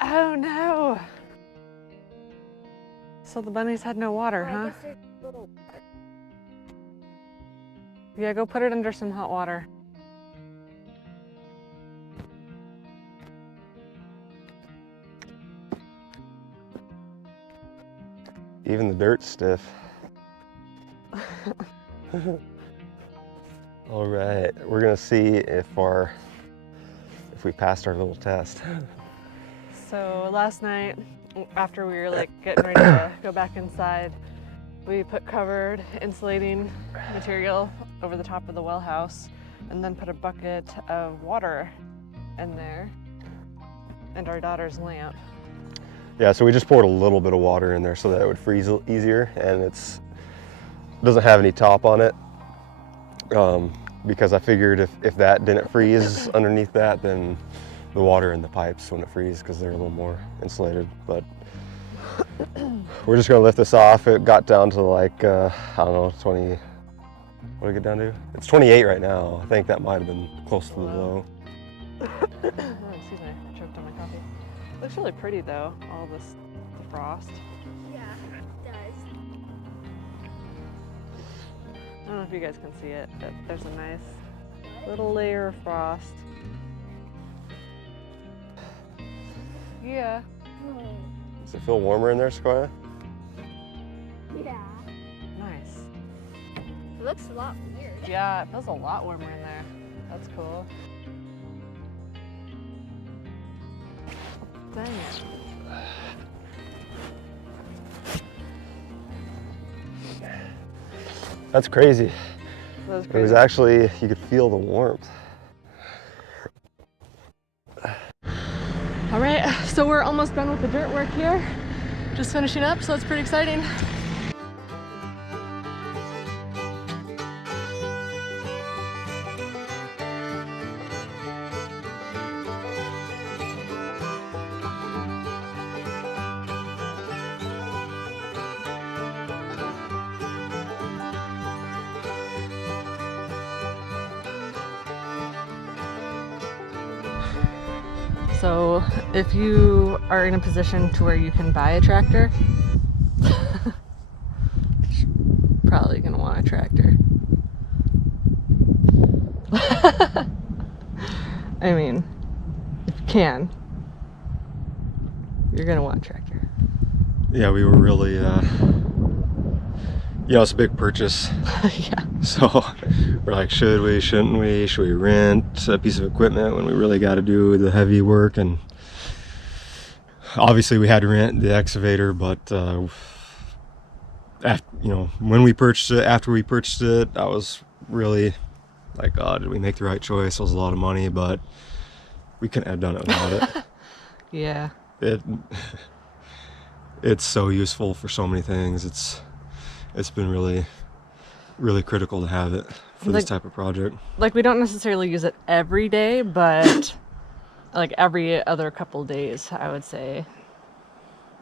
Oh no! So the bunnies had no water, I huh? guess there's a little water. Yeah, go put it under some hot water. Even the dirt's stiff. All right, we're gonna see if we passed our little test. So last night, after we were like getting ready to go back inside, we put covered insulating material over the top of the well house and then put a bucket of water in there and our daughter's lamp. Yeah, so we just poured a little bit of water in there so that it would freeze easier, and it doesn't have any top on it. Because I figured if that didn't freeze underneath that, then the water in the pipes wouldn't freeze because they're a little more insulated. But we're just gonna lift this off. It got down to like, I don't know, 20, what did it get down to? It's 28 right now. I think that might have been close to the low. Oh, excuse me, I choked on my coffee. Looks really pretty though, all the frost. Yeah, it does. I don't know if you guys can see it, but there's a nice little layer of frost. Yeah. Does it feel warmer in there, Sequoia? Yeah. Nice. It looks a lot weird. Yeah, it feels a lot warmer in there. That's cool. Dang it. That's crazy. That was It crazy. was actually, you could feel the warmth. All right, so we're almost done with the dirt work here. Just finishing up, so it's pretty exciting. So if you are in a position to where you can buy a tractor, probably gonna want a tractor. I mean, if you can, you're gonna want a tractor. Yeah, we were really, it's a big purchase. Yeah. So we're like, should we, shouldn't we? Should we rent a piece of equipment when we really got to do the heavy work? And obviously we had to rent the excavator, but when we purchased it, after we purchased it, I was really like, oh, did we make the right choice? It was a lot of money, but we couldn't have done it without it. Yeah. It's so useful for so many things. It's been really critical to have it for this type of project. Like, we don't necessarily use it every day, but like every other couple days, I would say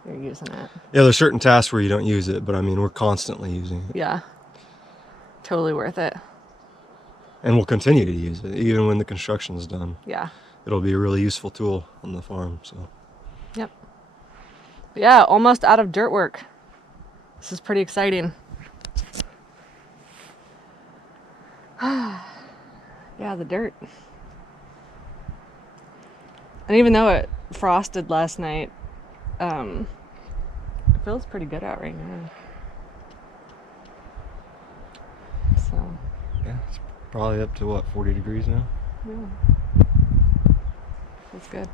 you're using it. Yeah, there's certain tasks where you don't use it, but I mean, we're constantly using it. Yeah. Totally worth it. And we'll continue to use it, even when the construction is done. Yeah. It'll be a really useful tool on the farm, so. Yep. Yeah, almost out of dirt work. This is pretty exciting. Yeah, the dirt. And even though it frosted last night, it feels pretty good out right now. So. Yeah, it's probably up to what, 40 degrees now? Yeah. That's good.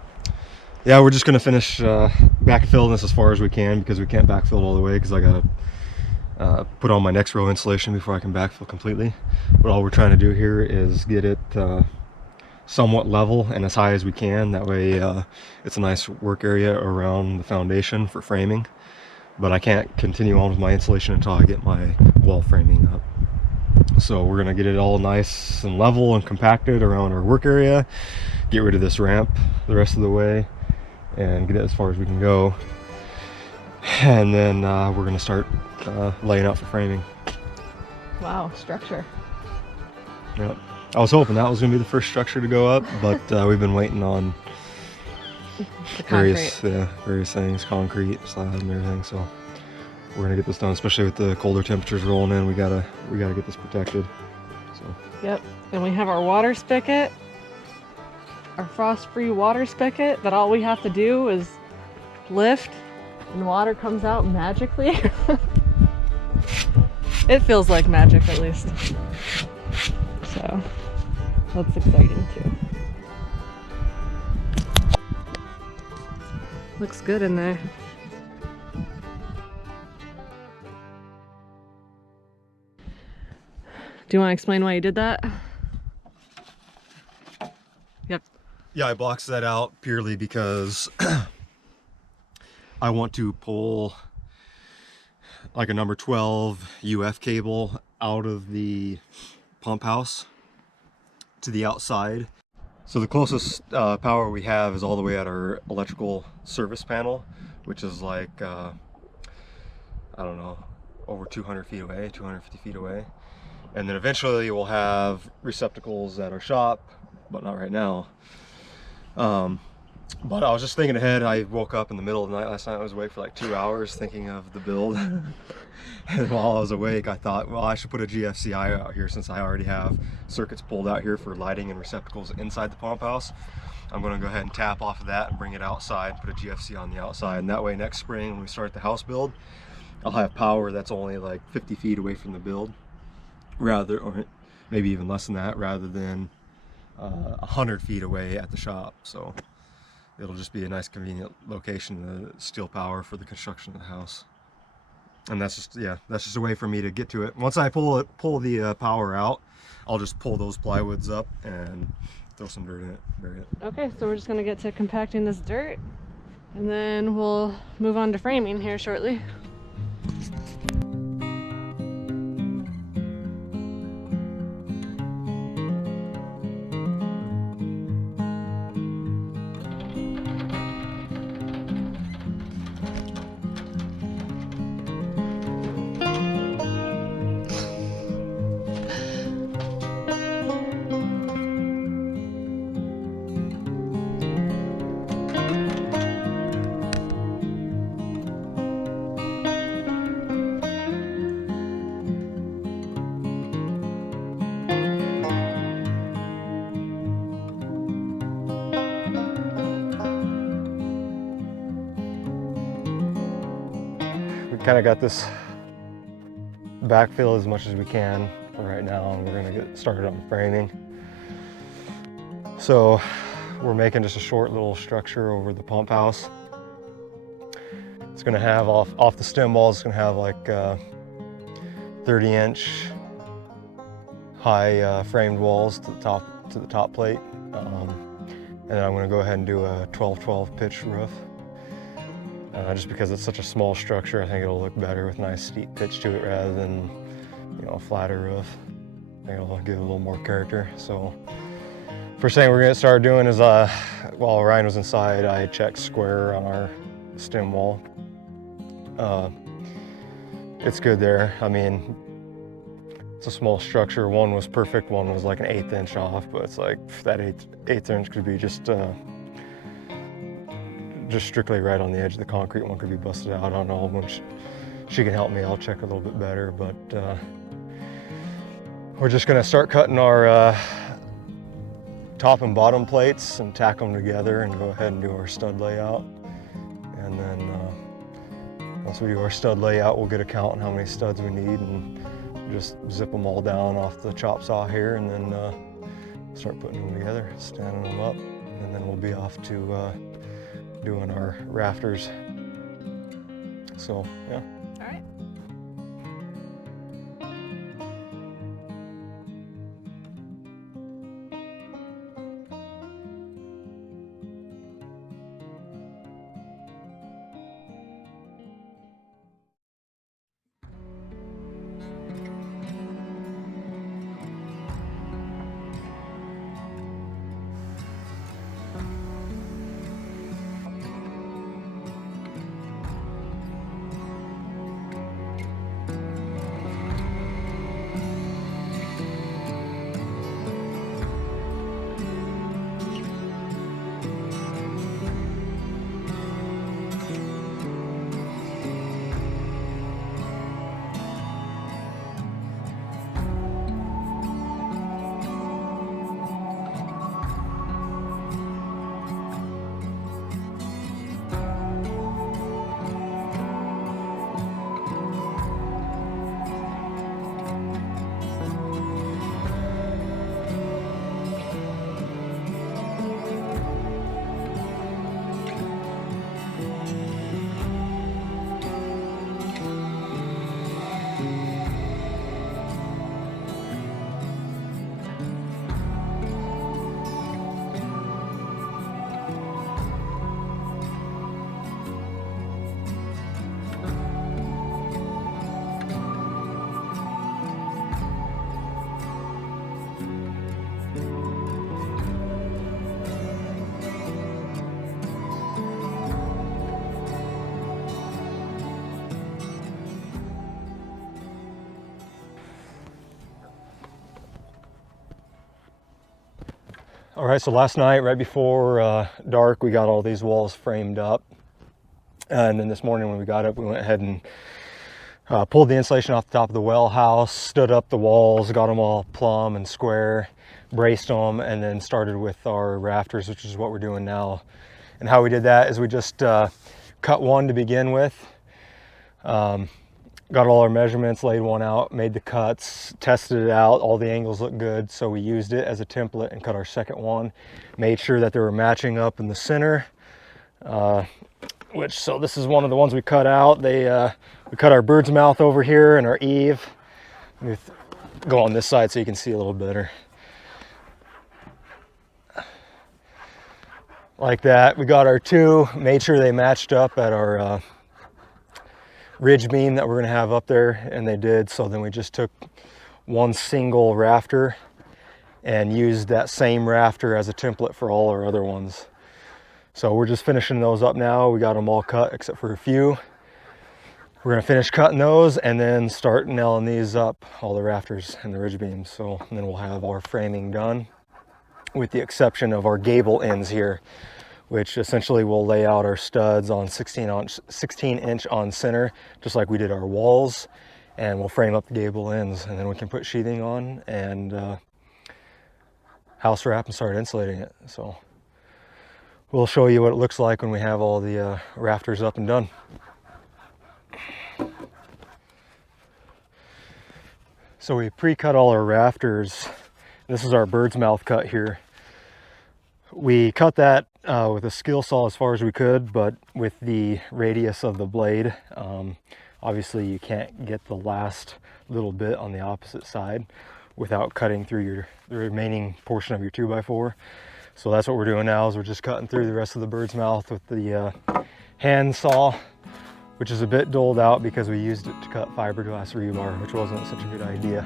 Yeah, we're just gonna finish backfilling this as far as we can because we can't backfill all the way because I gotta put on my next row insulation before I can backfill completely. But all we're trying to do here is get it somewhat level and as high as we can. That way it's a nice work area around the foundation for framing. But I can't continue on with my insulation until I get my wall framing up. So we're gonna get it all nice and level and compacted around our work area, get rid of this ramp the rest of the way, and get it as far as we can go. And then we're gonna start laying out for framing. Wow, structure. Yep. I was hoping that was gonna be the first structure to go up, but we've been waiting on The concrete. Various things, concrete, slab, and everything. So we're gonna get this done, especially with the colder temperatures rolling in. We gotta get this protected. So. Yep. And we have our water spigot, our frost-free water spigot that all we have to do is lift and water comes out magically. It feels like magic, at least. So that's exciting too. Looks good in there. Do you want to explain why you did that? Yep. Yeah, I boxed that out purely because I want to pull like a number 12 UF cable out of the pump house to the outside. So the closest power we have is all the way at our electrical service panel, which is like, I don't know, over 200 feet away, 250 feet away. And then eventually we'll have receptacles at our shop, but not right now. But I was just thinking ahead. I woke up in the middle of the night last night. I was awake for like 2 hours thinking of the build. And while I was awake, I thought, well, I should put a GFCI out here since I already have circuits pulled out here for lighting and receptacles inside the pump house. I'm going to go ahead and tap off of that and bring it outside, put a GFC on the outside. And that way next spring when we start the house build, I'll have power that's only like 50 feet away from the build, rather, or maybe even less than that, rather than 100 feet away at the shop. So it'll just be a nice convenient location to steal power for the construction of the house. And that's just, yeah, that's just a way for me to get to it. Once I pull the power out, I'll just pull those plywoods up and throw some dirt in it, bury it. Okay, so we're just gonna get to compacting this dirt and then we'll move on to framing here shortly. Kind of got this backfill as much as we can for right now, and we're going to get started on framing. So we're making just a short little structure over the pump house. It's going to have off the stem walls, it's going to have like 30-inch high framed walls to the top plate, and then I'm going to go ahead and do a 12-12 pitch roof. Just because it's such a small structure, I think it'll look better with nice steep pitch to it rather than, you know, a flatter roof. I think it'll give it a little more character. So first thing we're gonna start doing is, while Ryan was inside, I checked square on our stem wall. It's good there. I mean, it's a small structure. One was perfect, one was like an 1/8 inch off, but it's like that eighth inch could be just strictly right on the edge of the concrete. One could be busted out. I don't know. When she can help me, I'll check a little bit better, but we're just gonna start cutting our top and bottom plates and tack them together and go ahead and do our stud layout. And then once we do our stud layout, we'll get a count on how many studs we need and just zip them all down off the chop saw here, and then start putting them together, standing them up, and then we'll be off to doing our rafters. So, yeah. All right. All right, so last night, right before dark, we got all these walls framed up. And then this morning when we got up, we went ahead and pulled the insulation off the top of the well house, stood up the walls, got them all plumb and square, braced them, and then started with our rafters, which is what we're doing now. And how we did that is we just cut one to begin with, got all our measurements, laid one out, made the cuts, tested it out, all the angles looked good, so we used it as a template and cut our second one, made sure that they were matching up in the center, so this is one of the ones we cut out. We cut our bird's mouth over here and our eave. Let me go on this side so you can see a little better. Like that. We got our two, made sure they matched up at our ridge beam that we're going to have up there, and they did. So then we just took one single rafter and used that same rafter as a template for all our other ones. So we're just finishing those up now. We got them all cut except for a few. We're gonna finish cutting those and then start nailing these up, all the rafters and the ridge beams. So and then we'll have our framing done, with the exception of our gable ends here, which essentially will lay out our studs on 16-inch on center, just like we did our walls, and we'll frame up the gable ends, and then we can put sheathing on and house wrap and start insulating it. So we'll show you what it looks like when we have all the rafters up and done. So we pre-cut all our rafters. This is our bird's mouth cut here. We cut that with a skill saw as far as we could, but with the radius of the blade, obviously you can't get the last little bit on the opposite side without cutting through the remaining portion of your 2x4. So that's what we're doing now, is we're just cutting through the rest of the bird's mouth with the hand saw, which is a bit dulled out because we used it to cut fiberglass rebar, which wasn't such a good idea.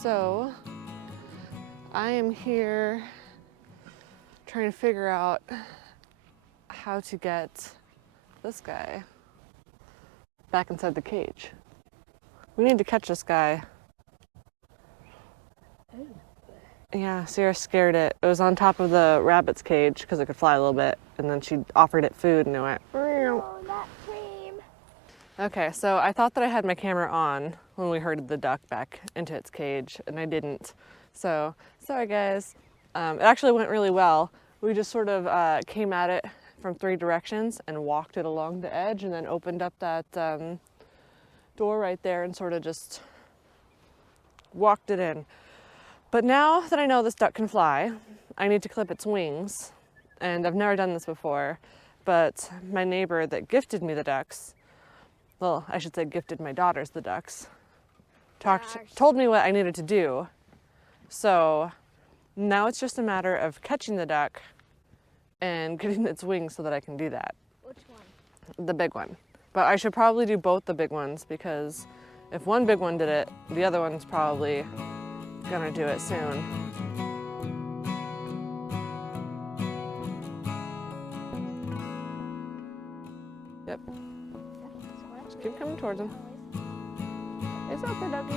So I am here trying to figure out how to get this guy back inside the cage. We need to catch this guy. Yeah, Sierra scared it. It was on top of the rabbit's cage because it could fly a little bit, and then she offered it food and it went. Oh, that cream. Okay, so I thought that I had my camera on when we herded the duck back into its cage, and I didn't. So, sorry guys. It actually went really well. We just sort of came at it from 3 directions and walked it along the edge, and then opened up that door right there and sort of just walked it in. But now that I know this duck can fly, I need to clip its wings, and I've never done this before, but my neighbor that gifted me the ducks, well, I should say gifted my daughters the ducks, told me what I needed to do. So now it's just a matter of catching the duck and getting its wings so that I can do that. Which one? The big one. But I should probably do both the big ones, because if one big one did it, the other one's probably gonna do it soon. Yep. Just keep coming towards him. It's okay, ducky.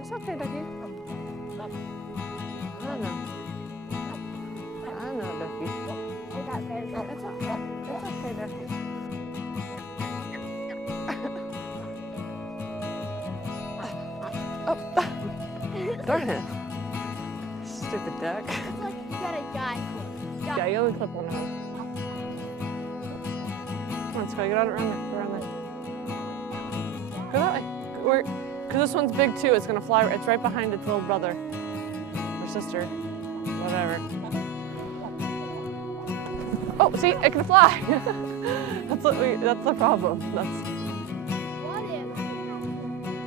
It's okay, ducky. I know, ducky. I got very good. It's okay. It's okay, ducky. Oh, darn it. Stupid duck. It's like you gotta die for it. Yeah, you only clip one of them. Come on, let's go. Get on it, around there. Go that way. Because this one's big too. It's gonna fly. It's right behind its little brother or sister, whatever. Oh, see, it can fly. That's the problem. What if?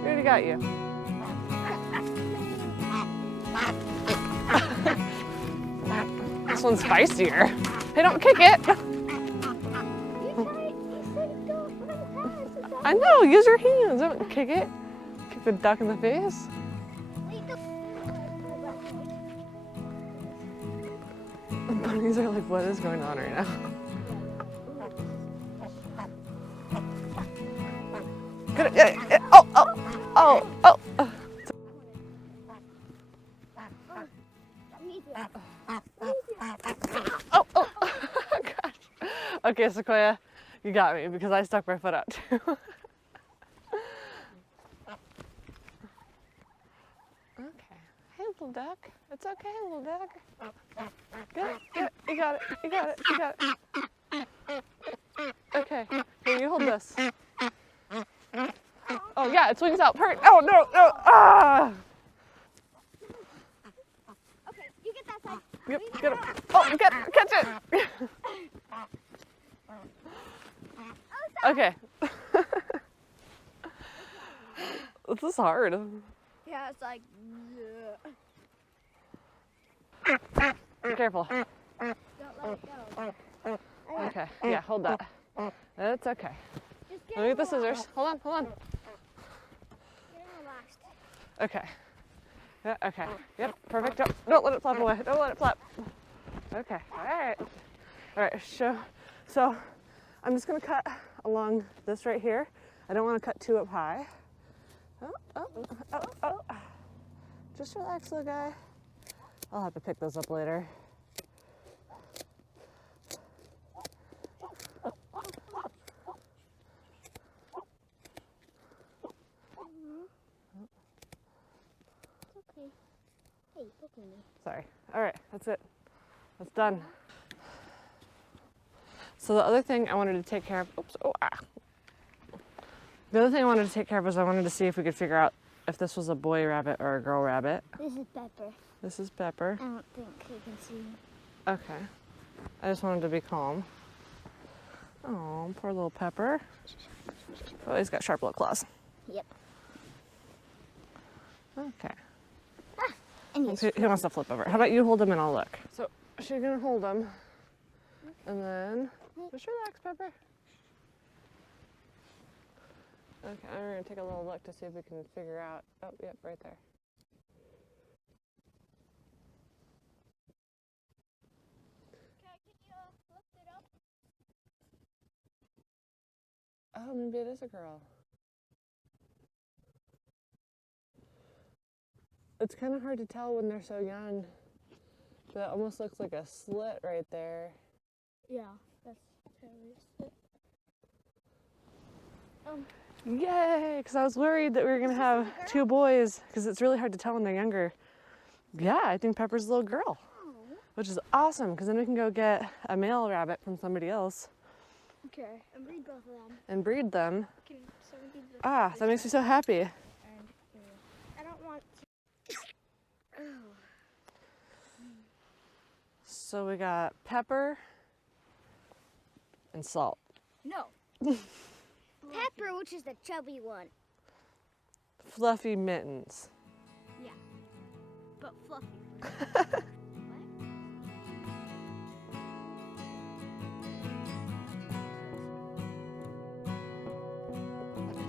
We already got you. This one's spicier. Hey, don't kick it. You I know, use your hands. Don't kick it. Kick the duck in the face. The bunnies are like, what is going on right now? Good. Oh. Oh. Gosh. Okay, Sequoia, you got me because I stuck my foot out too. Okay. Hey, little duck. It's okay, little duck. Good. You got it. Okay. Here, you hold this. Oh yeah, it swings out. Hurt. Oh no. Ah. Okay, you get that side. Yep, get him. Oh, catch it. Okay. This is hard. Yeah, it's like. Be careful. Don't let it go. Okay. Yeah, hold that. That's okay. Just get Let me get the scissors. Hold on. Get relaxed. Okay. Yeah, okay. Yep, perfect. Don't let it flap away. Don't let it flap. Okay. All right. So I'm just gonna cut along this right here. I don't want to cut too up high. Oh. Just relax, little guy. I'll have to pick those up later. Okay. Hey, look at me. Sorry. All right, that's it. That's done. So the other thing I wanted to take care of, The other thing I wanted to take care of was I wanted to see if we could figure out if this was a boy rabbit or a girl rabbit. This is Pepper. This is Pepper. I don't think you can see. Okay. I just wanted to be calm. Oh, poor little Pepper. Oh, he's got sharp little claws. Yep. Okay. And he's He wants to flip over. How about you hold him and I'll look? So she's gonna hold him. And then, just relax, Pepper. Okay, I'm gonna take a little look to see if we can figure out. Oh, yep, right there. Okay, can you lift it up? Oh, maybe it is a girl. It's kind of hard to tell when they're so young. That almost looks like a slit right there. Yeah, that's totally it. Yay! Because I was worried that we were going to have two boys, because it's really hard to tell when they're younger. Yeah, I think Pepper's a little girl, which is awesome, because then we can go get a male rabbit from somebody else Okay, and breed both of them. and breed them. Can someone do the Ah, that makes me so happy. and I don't want to. So we got Pepper and Salt. No. Pepper, which is the chubby one. Fluffy Mittens. Yeah. But fluffy.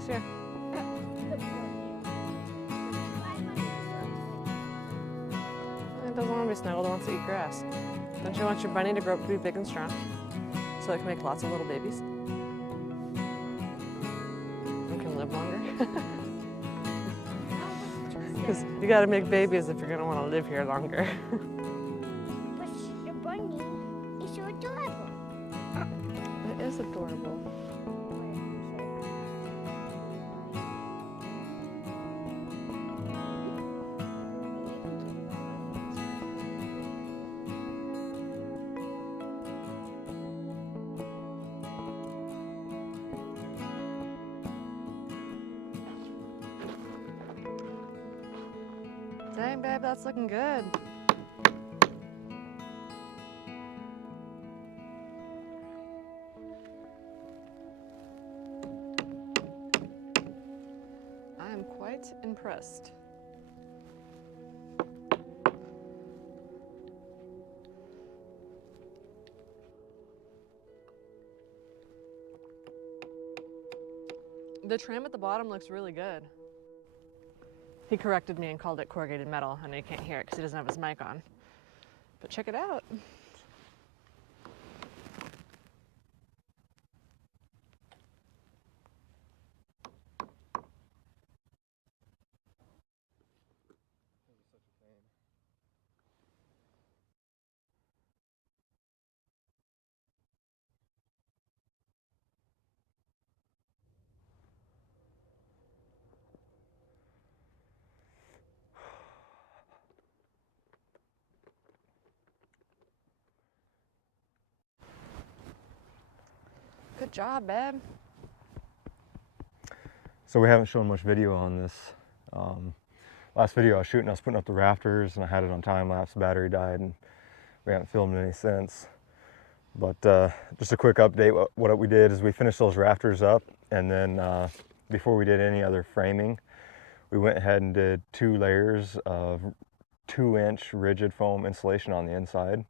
Sure. It doesn't want to be snuggled, it wants to eat grass. Don't you want your bunny to grow up to be big and strong so it can make lots of little babies? And can live longer? Because you got to make babies if you're going to want to live here longer. But your bunny is so adorable. It is adorable. Dang, babe, that's looking good. I am quite impressed. The trim at the bottom looks really good. He corrected me and called it corrugated metal, and I can't hear it because he doesn't have his mic on. But check it out. Good job, babe. So we haven't shown much video on this. Last video I was shooting, I was putting up the rafters and I had it on time lapse, the battery died, and we haven't filmed any since. But just a quick update, what we did is we finished those rafters up, and then before we did any other framing, we went ahead and did 2 layers of 2-inch rigid foam insulation on the inside.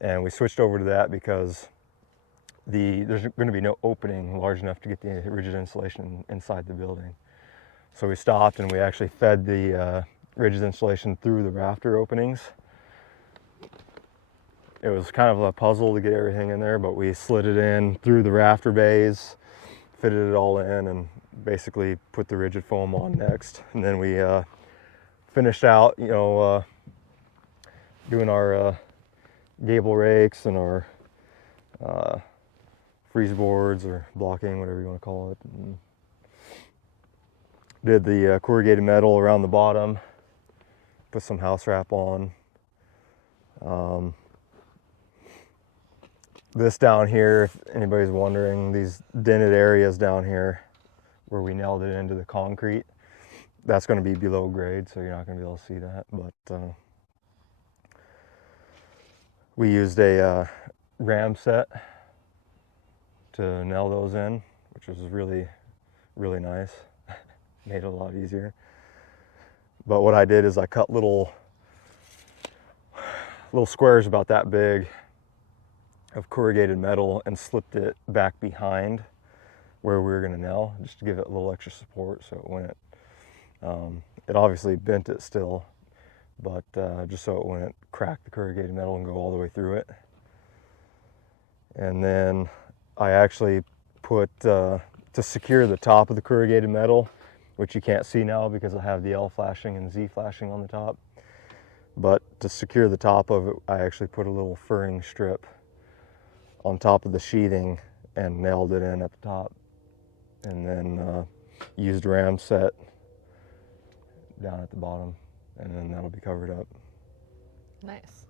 And we switched over to that because there's going to be no opening large enough to get the rigid insulation inside the building. So we stopped and we actually fed the rigid insulation through the rafter openings. It was kind of a puzzle to get everything in there, but we slid it in through the rafter bays, fitted it all in, and basically put the rigid foam on next. And then we finished out, doing our gable rakes and our freeze boards or blocking, whatever you want to call it. And did the corrugated metal around the bottom, put some house wrap on. This down here, if anybody's wondering, these dented areas down here where we nailed it into the concrete, that's going to be below grade, so you're not going to be able to see that. But we used a ram set to nail those in, which was really, really nice. Made it a lot easier. But what I did is I cut little squares about that big of corrugated metal and slipped it back behind where we were going to nail, just to give it a little extra support so it wouldn't, it obviously bent it still, but just so it wouldn't crack the corrugated metal and go all the way through it. And then I actually put, to secure the top of the corrugated metal, which you can't see now because I have the L flashing and Z flashing on the top, but to secure the top of it, I actually put a little furring strip on top of the sheathing and nailed it in at the top, and then used ram set down at the bottom, and then that'll be covered up. Nice.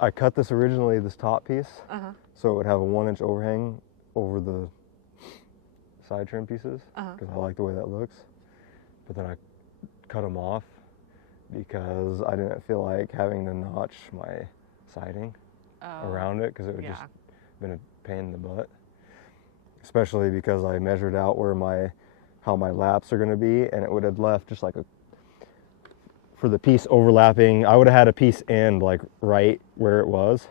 I cut this originally, this top piece, Uh-huh. so it would have a 1-inch overhang over the side trim pieces, because I like the way that looks. But then I cut them off because I didn't feel like having to notch my siding around it, because it would just been a pain in the butt. Especially because I measured out where how my laps are going to be, and it would have left just like for the piece overlapping, I would have had a piece end like right where it was,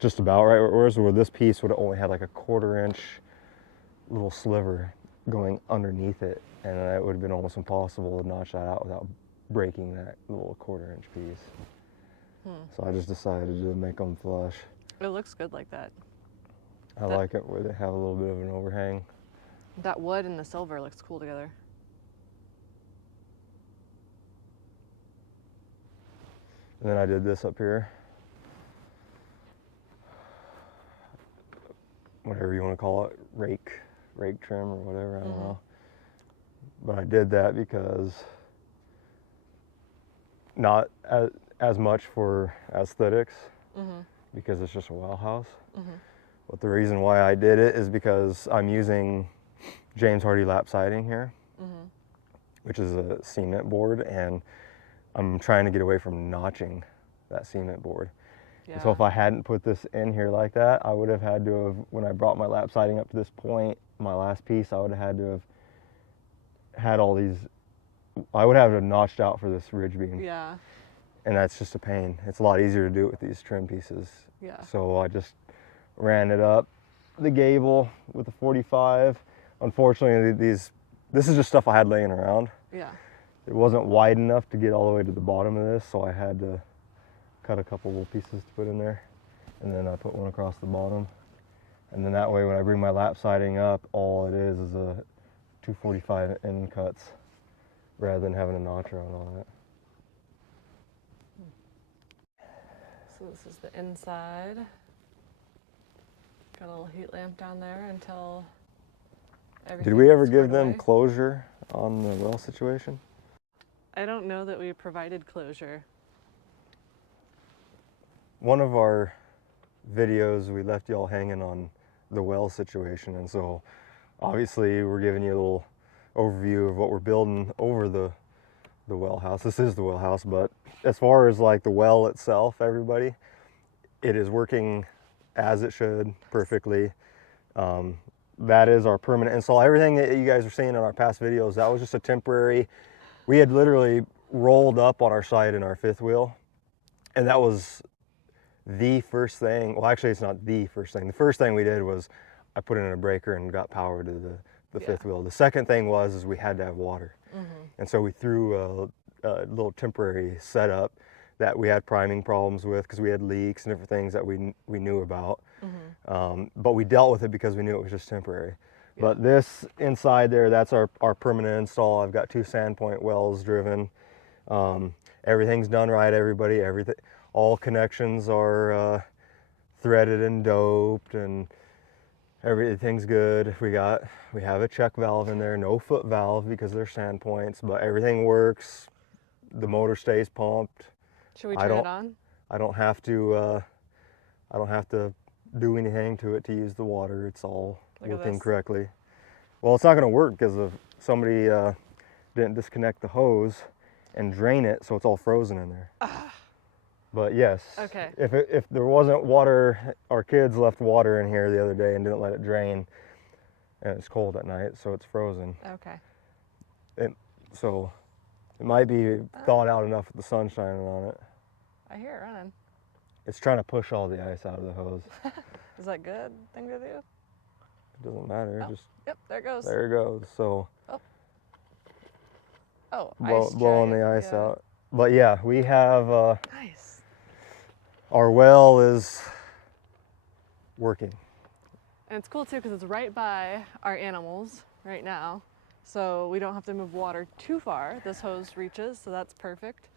just about right where it was, where this piece would have only had like a 1/4 inch little sliver going underneath it, and it would have been almost impossible to notch that out without breaking that little 1/4 inch piece. So I just decided to make them flush. It looks good like that. I like it where they have a little bit of an overhang. That wood and the silver looks cool together. And then I did this up here. Whatever you want to call it, rake trim or whatever, I don't know. But I did that because not as much for aesthetics, because it's just a well house. But the reason why I did it is because I'm using James Hardie lap siding here, which is a cement board, and I'm trying to get away from notching that cement board. Yeah. So if I hadn't put this in here like that, I would have had to have, when I brought my lap siding up to this point, my last piece, I would have had to have had all these, I would have notched out for this ridge beam. Yeah. And that's just a pain. It's a lot easier to do it with these trim pieces. Yeah. So I just ran it up the gable with a 45. Unfortunately, this is just stuff I had laying around. Yeah. It wasn't wide enough to get all the way to the bottom of this, so I had to cut a couple little pieces to put in there, and then I put one across the bottom. And then that way, when I bring my lap siding up, all it is a 245 end cuts rather than having a notch around on it. So this is the inside. Got a little heat lamp down there until everything Did we ever is give squared them away. closure on the well situation? I don't know that we provided closure. One of our videos, we left y'all hanging on the well situation, and so obviously we're giving you a little overview of what we're building over the well house. This is the well house, but as far as like the well itself, everybody, it is working as it should perfectly. That is our permanent install. Everything that you guys are seeing in our past videos, that was just a temporary. We had literally rolled up on our side in our fifth wheel, and that was the first thing. Well, actually, it's not the first thing. The first thing we did was I put in a breaker and got power to the fifth wheel. The second thing is we had to have water. And so we threw a little temporary setup that we had priming problems with because we had leaks and different things that we knew about. But we dealt with it because we knew it was just temporary. But this inside there, that's our permanent install. I've got 2 sandpoint wells driven. Everything's done right, everybody. All connections are threaded and doped, and everything's good. We have a check valve in there, no foot valve because they're sand points, but everything works. The motor stays pumped. Should we turn it on? I don't have to do anything to it to use the water. It's all working correctly. Well, it's not going to work because of somebody didn't disconnect the hose and drain it, so it's all frozen in there. But yes, Okay. if there wasn't water, our kids left water in here the other day and didn't let it drain, and it's cold at night, so it's frozen. Okay. So it might be thawed out enough with the sun shining on it. I hear it running. It's trying to push all the ice out of the hose. Is that a good thing to do? It doesn't matter. Oh, Just yep, there it goes. there it goes. So ice blowing the ice yeah. out. But yeah, we have Nice. our well is working. And it's cool too because it's right by our animals right now. So we don't have to move water too far. This hose reaches, so that's perfect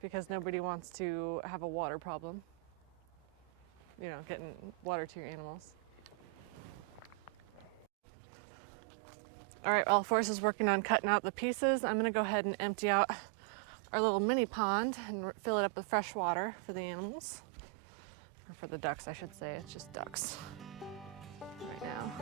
because nobody wants to have a water problem. You know, getting water to your animals. All right, while Forrest is working on cutting out the pieces, I'm gonna go ahead and empty out our little mini pond and fill it up with fresh water for the animals. Or for the ducks, I should say. It's just ducks right now.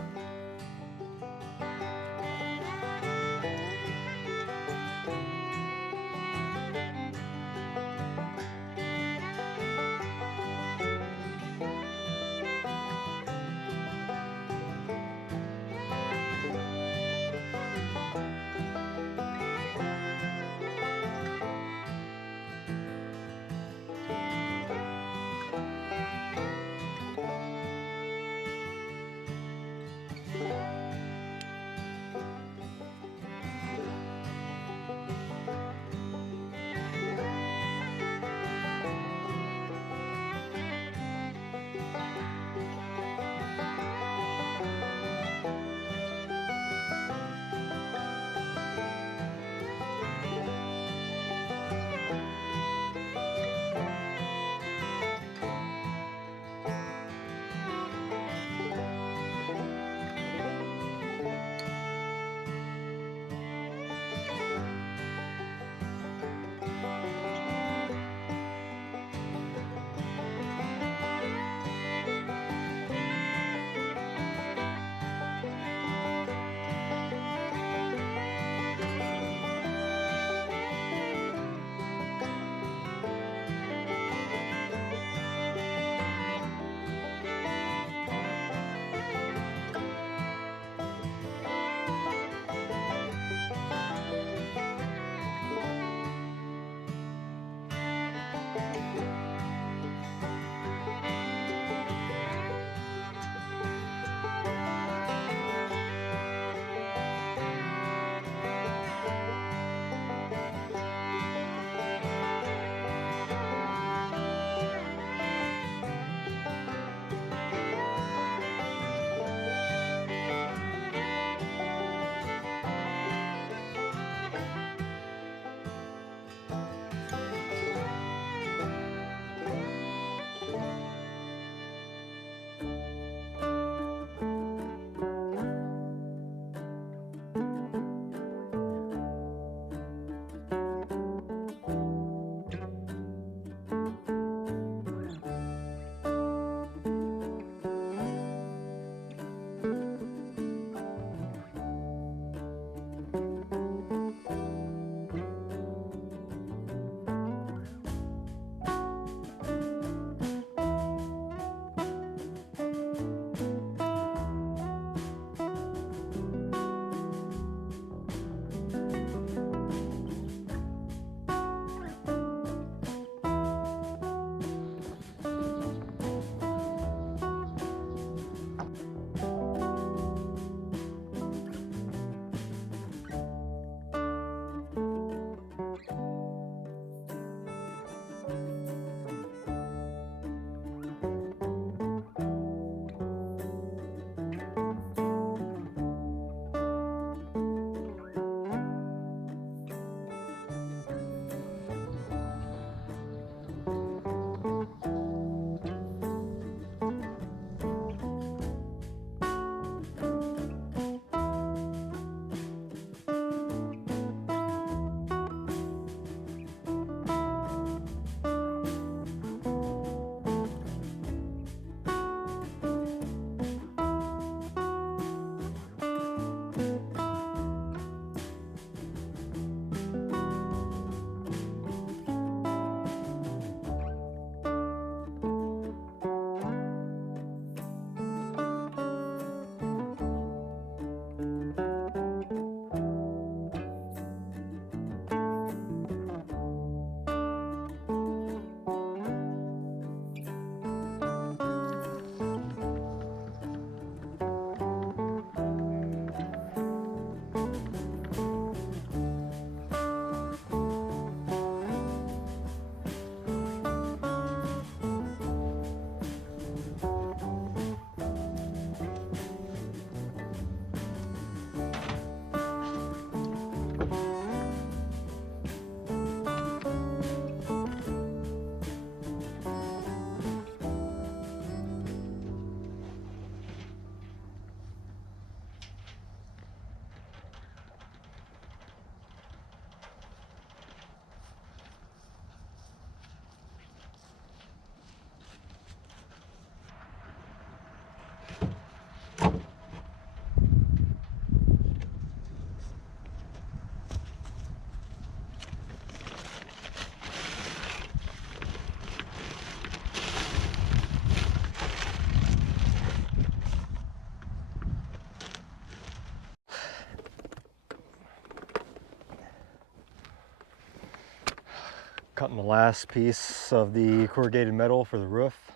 Cutting the last piece of the corrugated metal for the roof.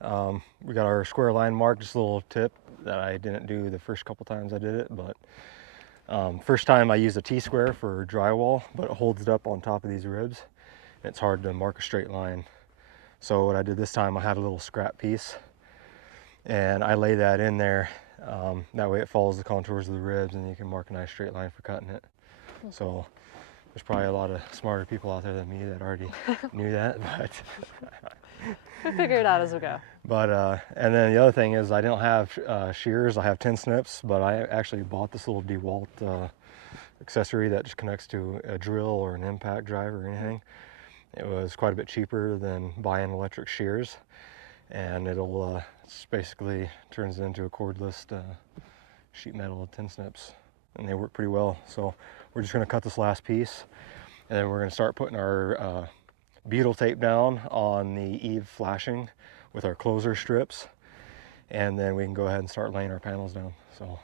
We got our square line marked, just a little tip that I didn't do the first couple times I did it, but first time I used a T-square for drywall, but it holds it up on top of these ribs. It's hard to mark a straight line. So what I did this time, I had a little scrap piece and I lay that in there. That way it follows the contours of the ribs and you can mark a nice straight line for cutting it. So there's probably a lot of smarter people out there than me that already knew that, but We'll figure it out as we go. But and then the other thing is I don't have shears. I have tin snips, but I actually bought this little DeWalt accessory that just connects to a drill or an impact drive or anything. It was quite a bit cheaper than buying electric shears, and it'll it's basically turns it into a cordless sheet metal tin snips, and they work pretty well. So we're just going to cut this last piece, and then we're going to start putting our butyl tape down on the eave flashing with our closer strips, and then we can go ahead and start laying our panels down. So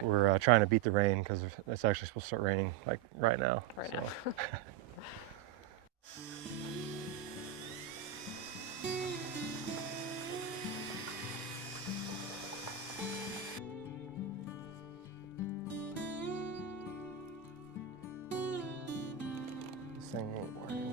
we're trying to beat the rain because it's actually supposed to start raining like right now. Right now. This thing ain't working.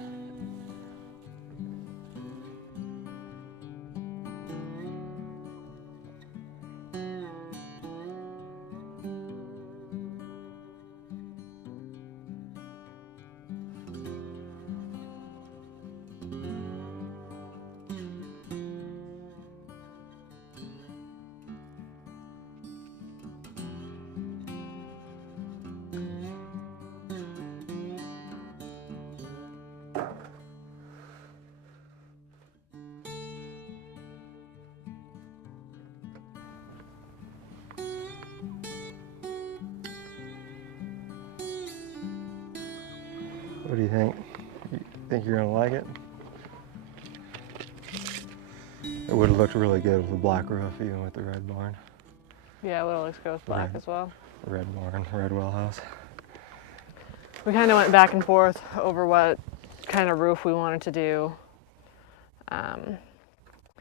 What do you think? You think you're gonna like it? It would have looked really good with the black roof, even with the red barn. Yeah, well, it looks good with black as well. Red barn, red well house. We kind of went back and forth over what kind of roof we wanted to do.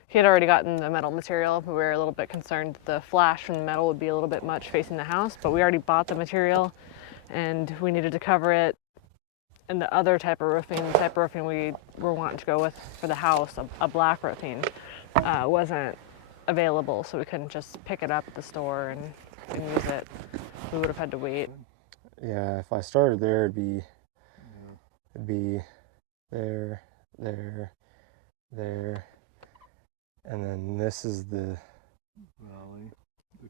He had already gotten the metal material, but we were a little bit concerned that the flash from the metal would be a little bit much facing the house, but we already bought the material and we needed to cover it. And the other type of roofing, the type of roofing we were wanting to go with for the house, a black roofing, wasn't available, so we couldn't just pick it up at the store and use it. We would have had to wait. Yeah, if I started there, it'd be there, there, there, and then this is the valley,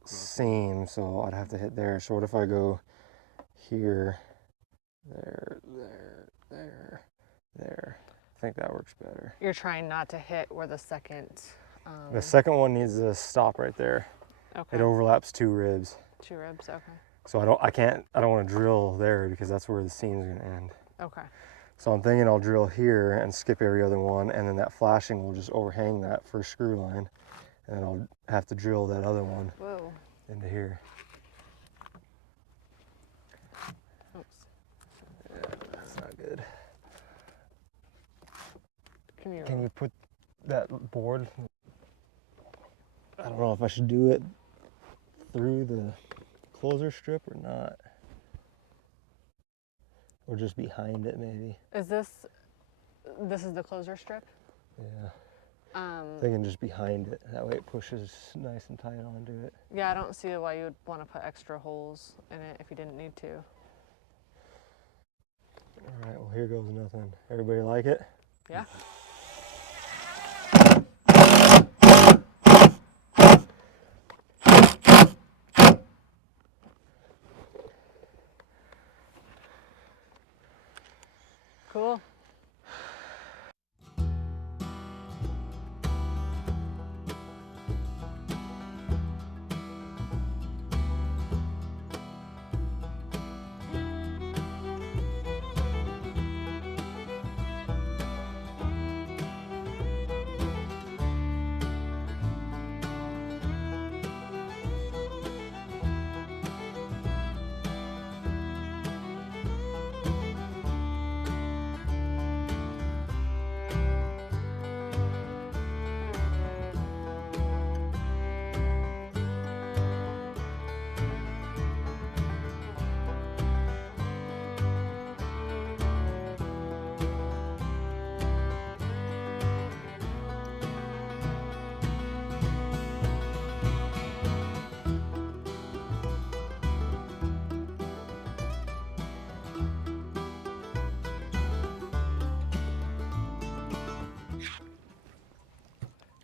seam, so I'd have to hit there. So what if I go here, there, there, there, there? I think that works better. You're trying not to hit where the second... The second one needs to stop right there. Okay. It overlaps 2 ribs. 2 ribs, okay. So I don't want to drill there because that's where the seam's gonna end. Okay. So I'm thinking I'll drill here and skip every other one, and then that flashing will just overhang that first screw line, and then I'll have to drill that other one Whoa. into here. Oops. Yeah, that's not good. Can you put that board? I don't know if I should do it through the closer strip or not. Or just behind it, maybe. Is this is the closer strip? Yeah. Thinking just behind it. That way it pushes nice and tight onto it. Yeah, I don't see why you would want to put extra holes in it if you didn't need to. All right, well, here goes nothing. Everybody like it? Yeah. Cool.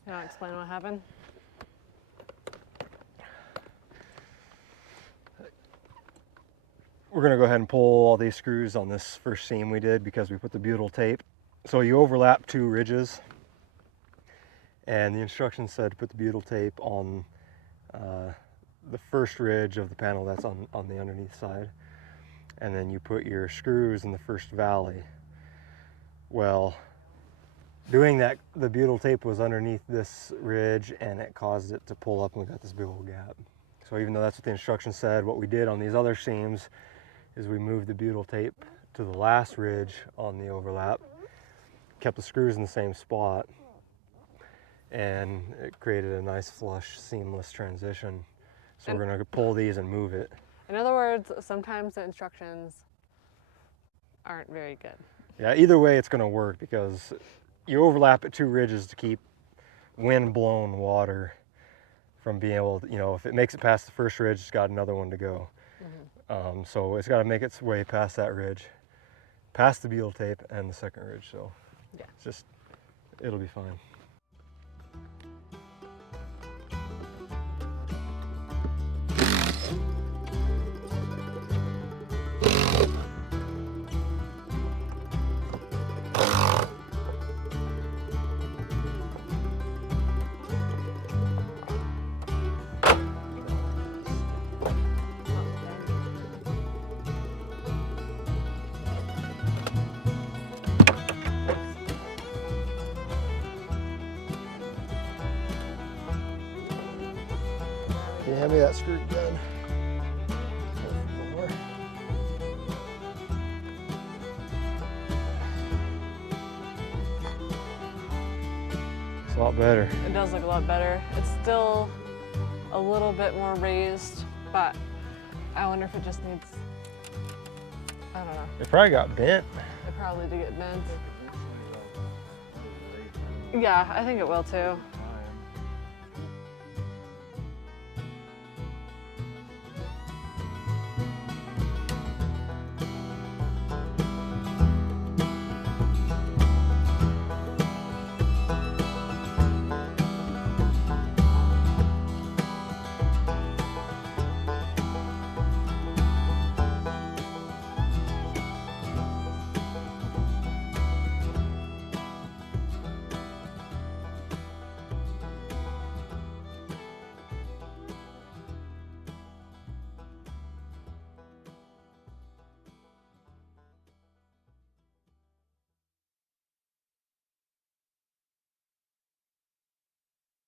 You want to explain what happened? We're gonna go ahead and pull all these screws on this first seam we did because we put the butyl tape. So you overlap 2 ridges, and the instructions said to put the butyl tape on the first ridge of the panel that's on the underneath side, and then you put your screws in the first valley. Well, doing that, the butyl tape was underneath this ridge and it caused it to pull up, and we got this big old gap. So even though that's what the instructions said, what we did on these other seams is we moved the butyl tape to the last ridge on the overlap, kept the screws in the same spot, and it created a nice flush, seamless transition. So we're gonna pull these and move it. In other words, sometimes the instructions aren't very good. Yeah, either way it's gonna work because you overlap at 2 ridges to keep wind-blown water from being able to, if it makes it past the first ridge, it's got another one to go. So it's got to make its way past that ridge, past the butyl tape and the second ridge. So Yeah. It'll be fine. you hand me that screw gun? More. It's a lot better. It does look a lot better. It's still a little bit more raised, but I wonder if it just needs, I don't know. It probably got bent. It probably did get bent. Yeah, I think it will too.